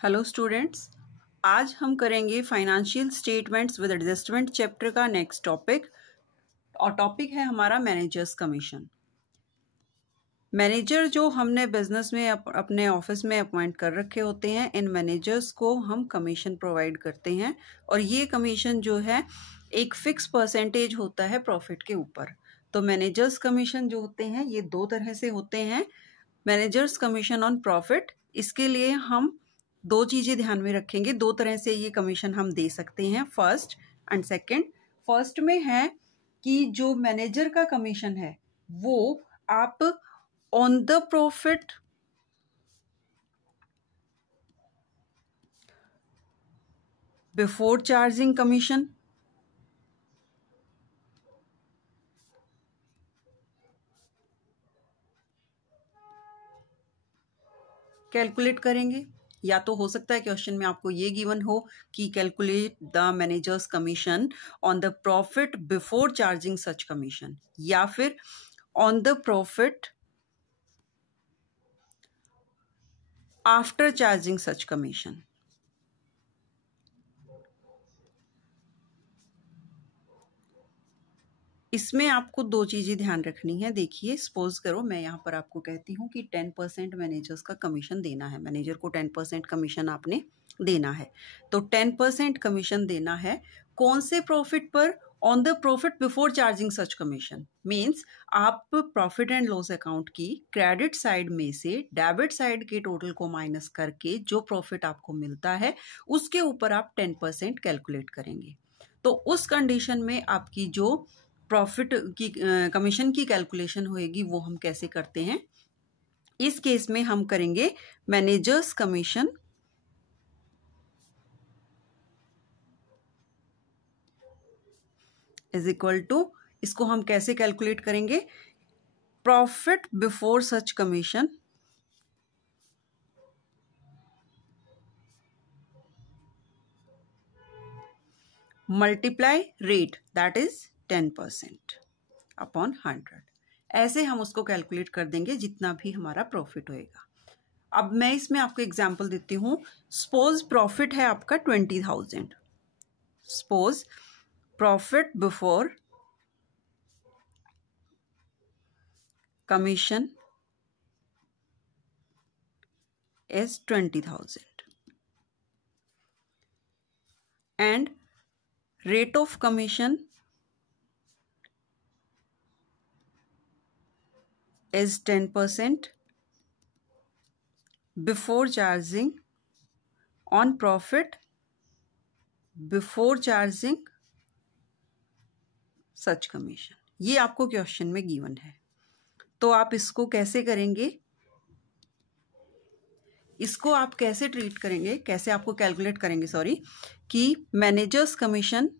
Hello students, आज हम करेंगे financial statements with adjustment chapter का नेक्स्ट टॉपिक और टॉपिक है हमारा मैनेजर्स कमीशन। मैनेजर जो हमने बिजनेस में अपने ऑफिस में अपॉइंट कर रखे होते हैं, इन मैनेजर्स को हम कमीशन प्रोवाइड करते हैं और ये कमीशन जो है एक फिक्स परसेंटेज होता है प्रॉफिट के ऊपर। तो मैनेजर्स कमीशन जो होते हैं ये दो तरह से होते हैं। मैनेजर्स कमीशन ऑन प्रॉफिट, इसके लिए हम दो चीज़ें ध्यान में रखेंगे। दो तरह से ये कमीशन हम दे सकते हैं, फर्स्ट एंड सेकंड। फर्स्ट में है कि जो मैनेजर का कमीशन है वो आप on the profit before charging commission calculate करेंगे। या तो हो सकता है क्वेश्चन में आपको ये गिवन हो कि calculate the managers commission on the profit before charging such commission, या फिर on the profit after charging such commission. इसमें आपको दो चीज़ें ध्यान रखनी है। देखिए, सपोज करो मैं यहाँ पर आपको कहती हूँ कि 10% मैनेजर्स का कमीशन देना है, मैनेजर को 10% कमीशन आपने देना है। तो 10% कमीशन देना है कौन से प्रॉफिट पर? On the profit before charging such commission. Means आप प्रॉफिट एंड लॉस अकाउंट की क्रेडिट साइड में से डेबिट साइड के टोटल को माइनस करके जो प्रॉफिट आपको मिलता है उसके ऊपर आप 10% कैलकुलेट करेंगे। तो उस कंडीशन में आपकी जो प्रॉफिट की कमीशन की कैलकुलेशन होएगी वो हम कैसे करते हैं? इस केस में हम करेंगे managers commission is equal to, इसको हम कैसे कैलकुलेट करेंगे? Profit before such commission multiply rate, that is 10% upon 100। ऐसे हम उसको कैलकुलेट कर देंगे जितना भी हमारा प्रॉफिट होएगा। अब मैं इसमें आपको एग्जांपल देती हूँ। सपोज प्रॉफिट है आपका 20,000। Suppose profit before commission is 20,000 and rate of commission is 10% before charging on profit before charging such commission। ये आपको क्वेश्चन में गिवन है। तो आप इसको कैसे करेंगे? इसको आप कैसे ट्रीट करेंगे, कैसे आपको कैलकुलेट करेंगे, सॉरी, कि managers commission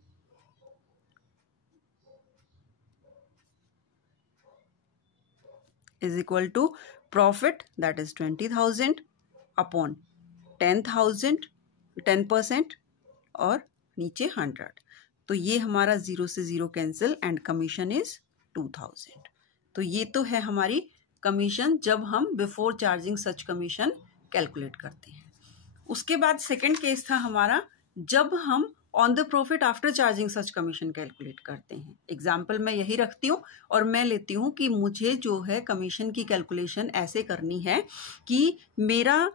is equal to profit that is 20,000 upon 10,000, 10% और नीचे 100। तो ये हमारा 0 से 0 कैंसिल एंड कमीशन इज 2,000। तो ये तो है हमारी कमीशन जब हम बिफोर चार्जिंग सच कमीशन कैलकुलेट करते हैं। उसके बाद सेकंड केस था हमारा जब हम on the profit after charging such commission calculate करते हैं। एग्जाम्पल मैं यही रखती हूँ और मैं लेती हूँ कि मुझे जो है कमीशन की कैलकुलेशन ऐसे करनी है कि मेरा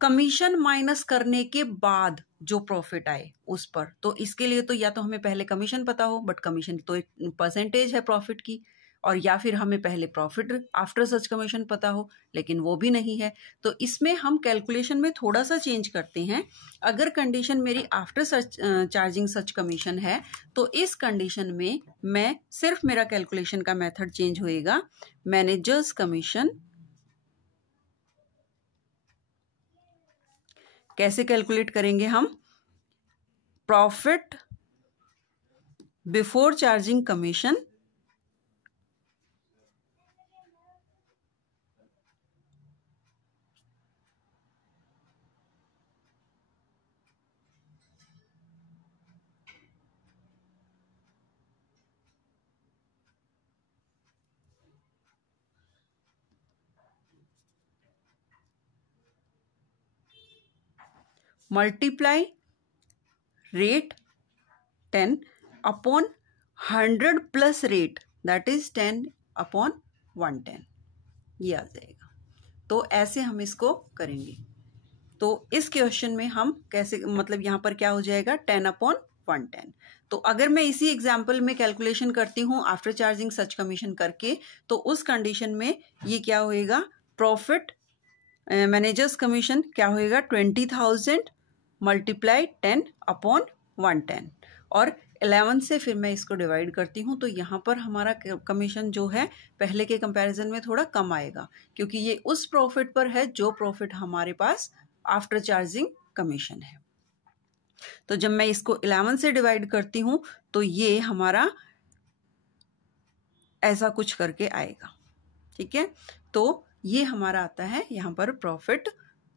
कमीशन माइनस करने के बाद जो प्रॉफिट आए उस पर। तो इसके लिए तो या तो हमें पहले कमीशन पता हो, बट कमीशन तो एक परसेंटेज है प्रॉफिट की, और या फिर हमें पहले प्रॉफिट आफ्टर सच कमीशन पता हो, लेकिन वो भी नहीं है। तो इसमें हम कैलकुलेशन में थोड़ा सा चेंज करते हैं। अगर कंडीशन मेरी आफ्टर सच चार्जिंग सच कमीशन है तो इस कंडीशन में मैं सिर्फ मेरा कैलकुलेशन का मेथड चेंज होएगा। मैनेजर्स कमीशन कैसे कैलकुलेट करेंगे हम? Profit before charging commission multiply rate 10 upon 100 plus rate that is 10 upon 110, ये आ जाएगा। तो ऐसे हम इसको करेंगे। तो इस क्वेश्चन में हम कैसे, मतलब यहाँ पर क्या हो जाएगा 10 अपॉन 110। तो अगर मैं इसी एग्जाम्पल में कैलकुलेशन करती हूँ आफ्टर चार्जिंग सच कमीशन करके, तो उस कंडीशन में ये क्या होएगा, प्रॉफिट मैनेजर्स कमीशन क्या होएगा 20,000 मल्टीप्लाई 10 अपॉन 110 और 11 से फिर मैं इसको डिवाइड करती हूँ। तो यहाँ पर हमारा कमीशन जो है पहले के कंपैरिजन में थोड़ा कम आएगा, क्योंकि ये उस प्रॉफिट पर है जो प्रॉफिट हमारे पास आफ्टर चार्जिंग कमीशन है। तो जब मैं इसको 11 से डिवाइड करती हूँ तो ये हमारा ऐसा कुछ करके आएगा। ठीक है, तो ये हमारा आता है यहाँ पर प्रॉफिट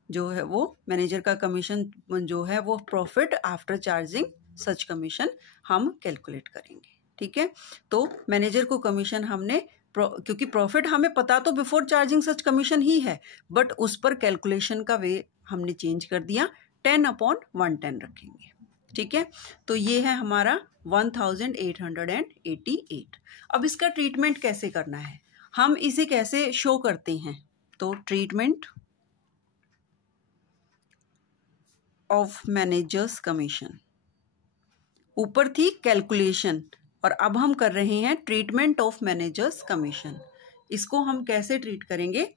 जो है वो मैनेजर का कमीशन जो है वो प्रॉफिट आफ्टर चार्जिंग सच कमीशन हम कैलकुलेट करेंगे। ठीक है, तो मैनेजर को कमीशन हमने क्योंकि प्रॉफिट हमें पता तो बिफोर चार्जिंग सच कमीशन ही है, बट उस पर कैलकुलेशन का वे हमने चेंज कर दिया, 10 अपॉन 110 रखेंगे। ठीक है, तो ये है हमारा 1888। अब इसका ट्रीटमेंट कैसे करना है, हम इसे कैसे शो करते हैं, तो ट्रीटमेंट ऑफ मैनेजर्स कमीशन, ऊपर थी कैलकुलेशन और अब हम कर रहे हैं ट्रीटमेंट ऑफ मैनेजर्स कमीशन। इसको हम कैसे ट्रीट करेंगे,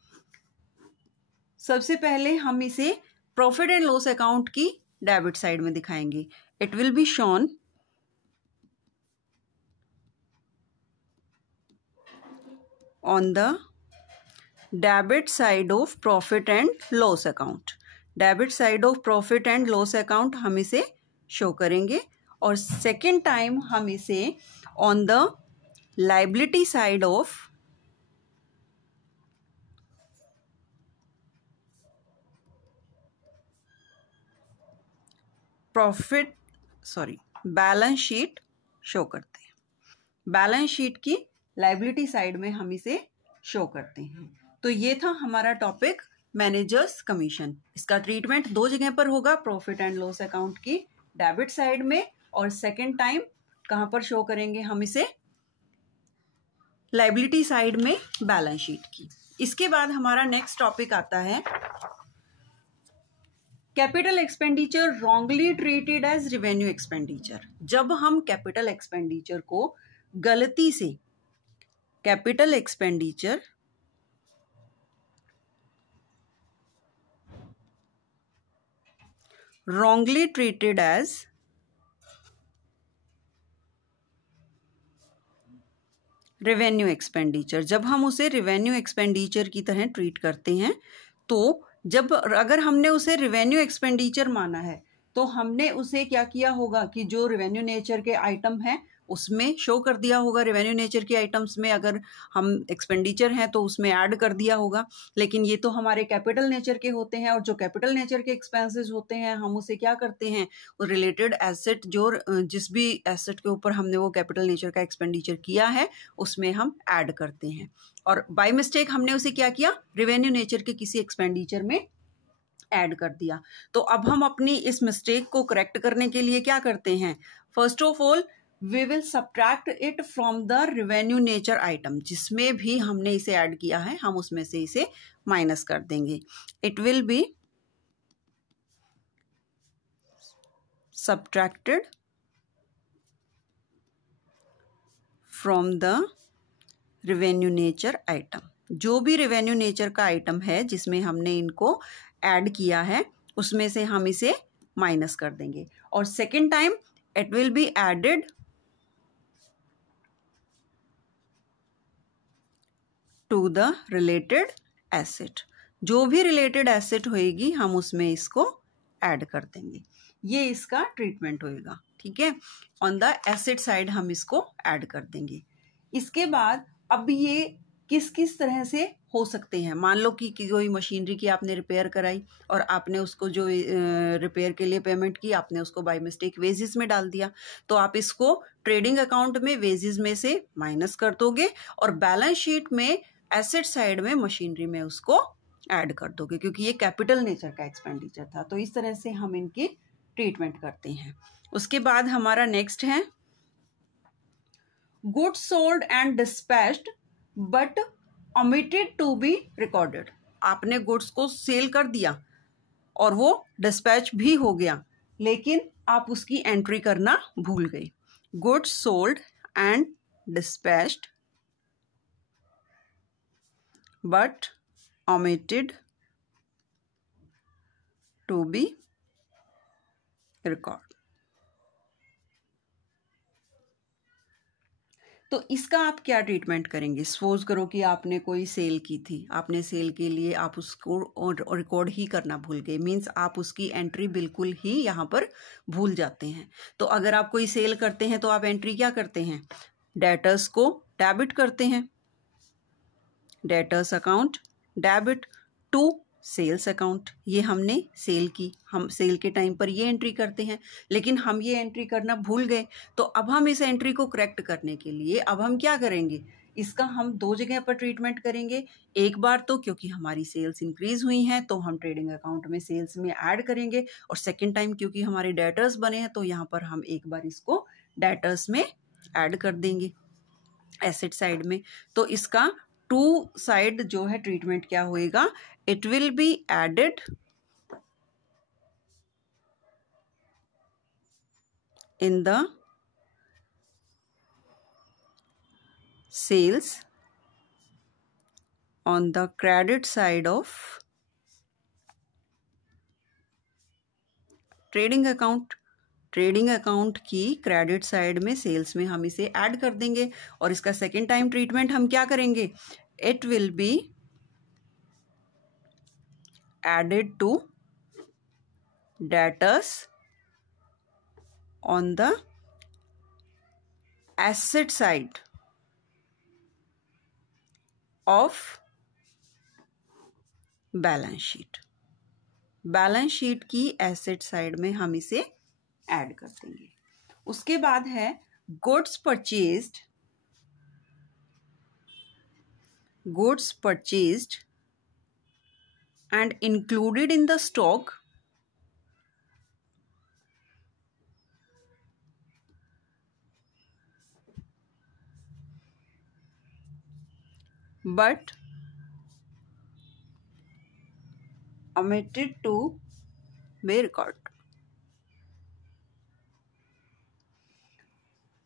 सबसे पहले हम इसे प्रॉफिट एंड लॉस अकाउंट की डेबिट साइड में दिखाएंगे। It will be shown on the debit side of profit and loss account. Debit side of profit and loss account हम इसे शो करेंगे और सेकेंड टाइम हम इसे on the liability side of balance sheet show करते हैं। Balance sheet की liability side में हम इसे शो करते हैं। तो ये था हमारा टॉपिक मैनेजर्स कमीशन। इसका ट्रीटमेंट दो जगह पर होगा, प्रॉफिट एंड लॉस अकाउंट की डेबिट साइड में और सेकेंड टाइम कहां पर शो करेंगे हम इसे, लाइबिलिटी साइड में बैलेंस शीट की। इसके बाद हमारा नेक्स्ट टॉपिक आता है capital expenditure wrongly treated as revenue expenditure. जब हम कैपिटल एक्सपेंडिचर को गलती से capital expenditure wrongly treated as revenue expenditure, जब हम उसे रेवेन्यू एक्सपेंडिचर की तरह ट्रीट करते हैं, तो जब अगर हमने उसे रेवेन्यू एक्सपेंडिचर माना है तो हमने उसे क्या किया होगा कि जो रेवेन्यू नेचर के आइटम हैं उसमें शो कर दिया होगा। रेवेन्यू नेचर के आइटम्स में अगर हम एक्सपेंडिचर हैं तो उसमें ऐड कर दिया होगा। लेकिन ये तो हमारे कैपिटल नेचर के होते हैं और जो कैपिटल नेचर के एक्सपेंसेस होते हैं हम उसे क्या करते हैं, रिलेटेड एसेट जो जिस भी एसेट के ऊपर हमने वो कैपिटल नेचर का एक्सपेंडिचर किया है उसमें हम ऐड करते हैं। और बाय मिस्टेक हमने उसे क्या किया, रेवेन्यू नेचर के किसी एक्सपेंडिचर में ऐड कर दिया। तो अब हम अपनी इस मिस्टेक को करेक्ट करने के लिए क्या करते हैं, first of all we will subtract it from the revenue nature item. जिसमें भी हमने इसे ऐड किया है हम उसमें से इसे माइनस कर देंगे। It will be subtracted from the revenue nature item. जो भी रेवेन्यू नेचर का आइटम है जिसमें हमने इनको ऐड किया है उसमें से हम इसे माइनस कर देंगे। और second time it will be added to the related asset. जो भी रिलेटेड एसेट होएगी हम उसमें इसको ऐड कर देंगे। ये इसका ट्रीटमेंट होएगा। ठीक है, ऑन द एसेट साइड हम इसको ऐड कर देंगे। इसके बाद अब ये किस किस तरह से हो सकते हैं, मान लो कि कोई मशीनरी की आपने रिपेयर कराई और आपने उसको जो रिपेयर के लिए पेमेंट की आपने उसको बाय मिस्टेक वेजेस में डाल दिया, तो आप इसको ट्रेडिंग अकाउंट में वेजेस में से माइनस कर दोगे और बैलेंस शीट में एसेट साइड में मशीनरी में उसको ऐड कर दोगे, क्योंकि ये कैपिटल नेचर का एक्सपेंडिचर था। तो इस तरह से हम इनकी ट्रीटमेंट करते हैं। उसके बाद हमारा नेक्स्ट है goods sold and dispatched but omitted to be recorded. आपने गुड्स को सेल कर दिया और वो डिस्पैच भी हो गया, लेकिन आप उसकी एंट्री करना भूल गए। Goods sold and dispatched but omitted to be record. तो इसका आप क्या ट्रीटमेंट करेंगे? सपोज करो कि आपने कोई सेल की थी, आपने सेल के लिए आप उसको रिकॉर्ड ही करना भूल गए, मीन्स आप उसकी एंट्री बिल्कुल ही यहाँ पर भूल जाते हैं। तो अगर आप कोई सेल करते हैं तो आप एंट्री क्या करते हैं? डेटर्स को डेबिट करते हैं, debtors account debit to sales account. ये हमने सेल की, हम सेल के टाइम पर ये एंट्री करते हैं, लेकिन हम ये एंट्री करना भूल गए। तो अब हम इस एंट्री को करेक्ट करने के लिए अब हम क्या करेंगे? इसका हम दो जगह पर ट्रीटमेंट करेंगे। एक बार तो क्योंकि हमारी सेल्स इंक्रीज हुई हैं तो हम ट्रेडिंग अकाउंट में सेल्स में ऐड करेंगे, और सेकेंड टाइम क्योंकि हमारे डेटर्स बने हैं तो यहाँ पर हम एक बार इसको डेटर्स में ऐड कर देंगे एसेट साइड में। तो इसका टू साइड जो है ट्रीटमेंट क्या होएगा? It will be added in the sales on the credit side of trading account. Trading account की क्रेडिट साइड में सेल्स में हम इसे ऐड कर देंगे, और इसका सेकेंड टाइम ट्रीटमेंट हम क्या करेंगे? It will B added to debtors on the asset side of balance sheet. बैलेंस शीट की एसेट साइड में हम इसे ऐड कर देंगे। उसके बाद है goods purchased and included in the stock but omitted to be recorded।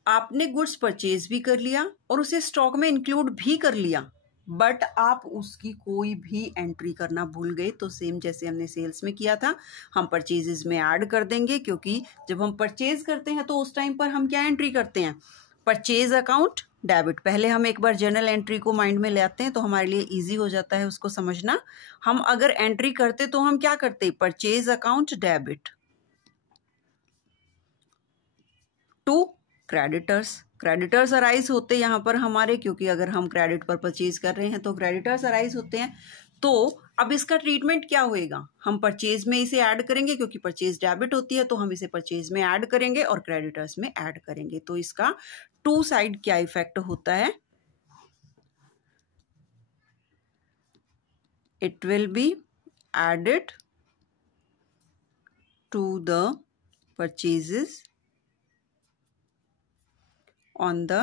आपने गुड्स परचेज भी कर लिया और उसे स्टॉक में इंक्लूड भी कर लिया, बट आप उसकी कोई भी एंट्री करना भूल गए। तो सेम जैसे हमने सेल्स में किया था, हम परचेजेस में ऐड कर देंगे, क्योंकि जब हम परचेज करते हैं तो उस टाइम पर हम क्या एंट्री करते हैं? Purchase account debit. पहले हम एक बार जर्नल एंट्री को माइंड में ले आते हैं तो हमारे लिए इजी हो जाता है उसको समझना। हम अगर एंट्री करते तो हम क्या करते? Purchase account debit to creditors arise होते हैं यहाँ पर हमारे, क्योंकि अगर हम क्रेडिट पर परचेज कर रहे हैं तो क्रेडिटर्स अराइज होते हैं। तो अब इसका ट्रीटमेंट क्या होएगा? हम परचेज में इसे ऐड करेंगे, क्योंकि परचेज डेबिट होती है तो हम इसे परचेज में ऐड करेंगे और क्रेडिटर्स में ऐड करेंगे। तो इसका टू साइड क्या इफेक्ट होता है? It will be added to the purchases on the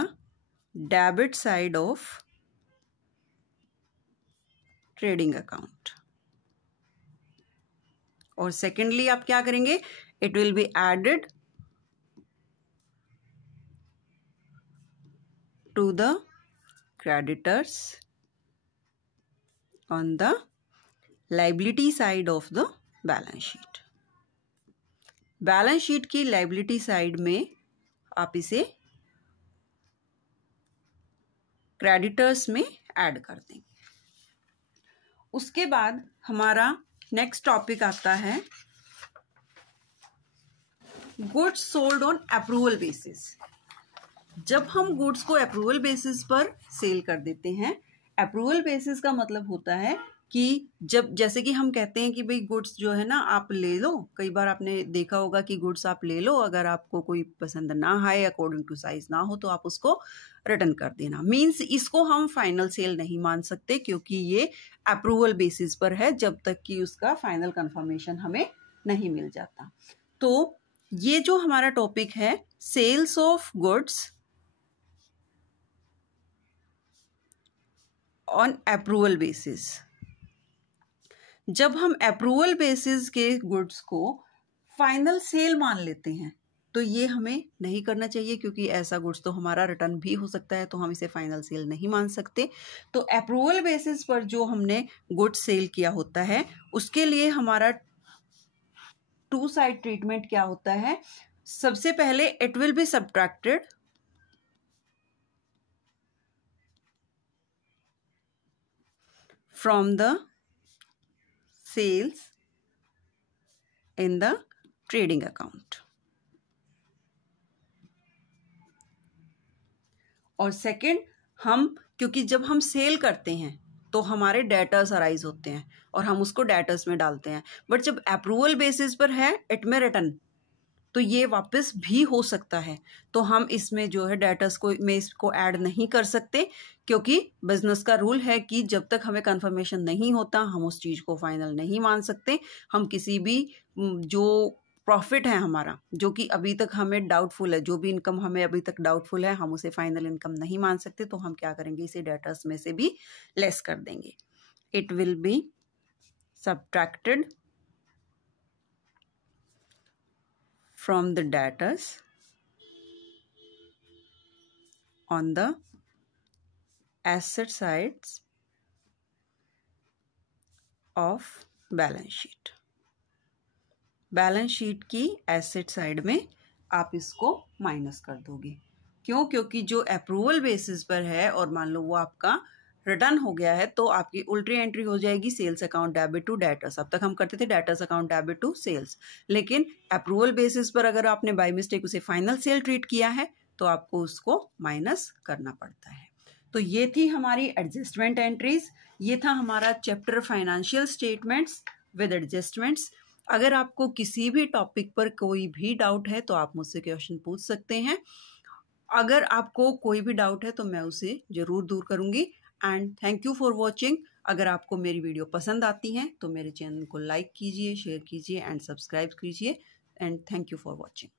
debit side of trading account। और सेकेंडली आप क्या करेंगे? It will be added to the creditors on the liability side of the balance sheet. बैलेंस sheet की liability side में आप इसे creditors में ऐड कर देंगे। उसके बाद हमारा नेक्स्ट टॉपिक आता है goods sold on approval basis. जब हम गुड्स को अप्रूवल बेसिस पर सेल कर देते हैं, अप्रूवल बेसिस का मतलब होता है कि जब जैसे कि हम कहते हैं कि भाई गुड्स जो है ना आप ले लो, कई बार आपने देखा होगा कि गुड्स आप ले लो, अगर आपको कोई पसंद ना आए, अकॉर्डिंग टू साइज ना हो, तो आप उसको रिटर्न कर देना। मींस इसको हम फाइनल सेल नहीं मान सकते, क्योंकि ये अप्रूवल बेसिस पर है, जब तक कि उसका फाइनल कंफर्मेशन हमें नहीं मिल जाता। तो ये जो हमारा टॉपिक है sales of goods on approval basis. जब हम अप्रूवल बेसिस के गुड्स को फाइनल सेल मान लेते हैं तो ये हमें नहीं करना चाहिए, क्योंकि ऐसा गुड्स तो हमारा रिटर्न भी हो सकता है, तो हम इसे फाइनल सेल नहीं मान सकते। तो अप्रूवल बेसिस पर जो हमने गुड्स सेल किया होता है उसके लिए हमारा टू साइड ट्रीटमेंट क्या होता है। सबसे पहले it will be subtracted from the sales in the trading account, और सेकंड हम, क्योंकि जब हम सेल करते हैं तो हमारे डेटर्स अराइज होते हैं और हम उसको डेटर्स में डालते हैं, बट जब अप्रूवल बेसिस पर है इट में रिटर्न, तो ये वापस भी हो सकता है, तो हम इसमें जो है डेटर्स को में इसको ऐड नहीं कर सकते, क्योंकि बिजनेस का रूल है कि जब तक हमें कंफर्मेशन नहीं होता हम उस चीज़ को फाइनल नहीं मान सकते। हम किसी भी जो प्रॉफिट है हमारा, जो कि अभी तक हमें डाउटफुल है, जो भी इनकम हमें अभी तक डाउटफुल है, हम उसे फाइनल इनकम नहीं मान सकते, तो हम क्या करेंगे, इसे डेटर्स में से भी लेस कर देंगे। It will be subtracted from the debtors on the asset sides of balance sheet। Balance sheet की एसेट साइड में आप इसको माइनस कर दोगे। क्यों? क्योंकि जो अप्रूवल बेसिस पर है और मान लो वो आपका रिटर्न हो गया है, तो आपकी उल्टी एंट्री हो जाएगी sales account debit to debtors. अब तक हम करते थे debtors account debit to sales, लेकिन अप्रूवल बेसिस पर अगर आपने बाय मिस्टेक उसे फाइनल सेल ट्रीट किया है तो आपको उसको माइनस करना पड़ता है। तो ये थी हमारी एडजस्टमेंट एंट्रीज, ये था हमारा chapter financial statements with adjustments. अगर आपको किसी भी टॉपिक पर कोई भी डाउट है तो आप मुझसे क्वेश्चन पूछ सकते हैं। अगर आपको कोई भी डाउट है तो मैं उसे ज़रूर दूर करूंगी। And thank you for watching. अगर आपको मेरी वीडियो पसंद आती है तो मेरे चैनल को लाइक कीजिए, शेयर कीजिए एंड सब्सक्राइब कीजिए। And thank you for watching.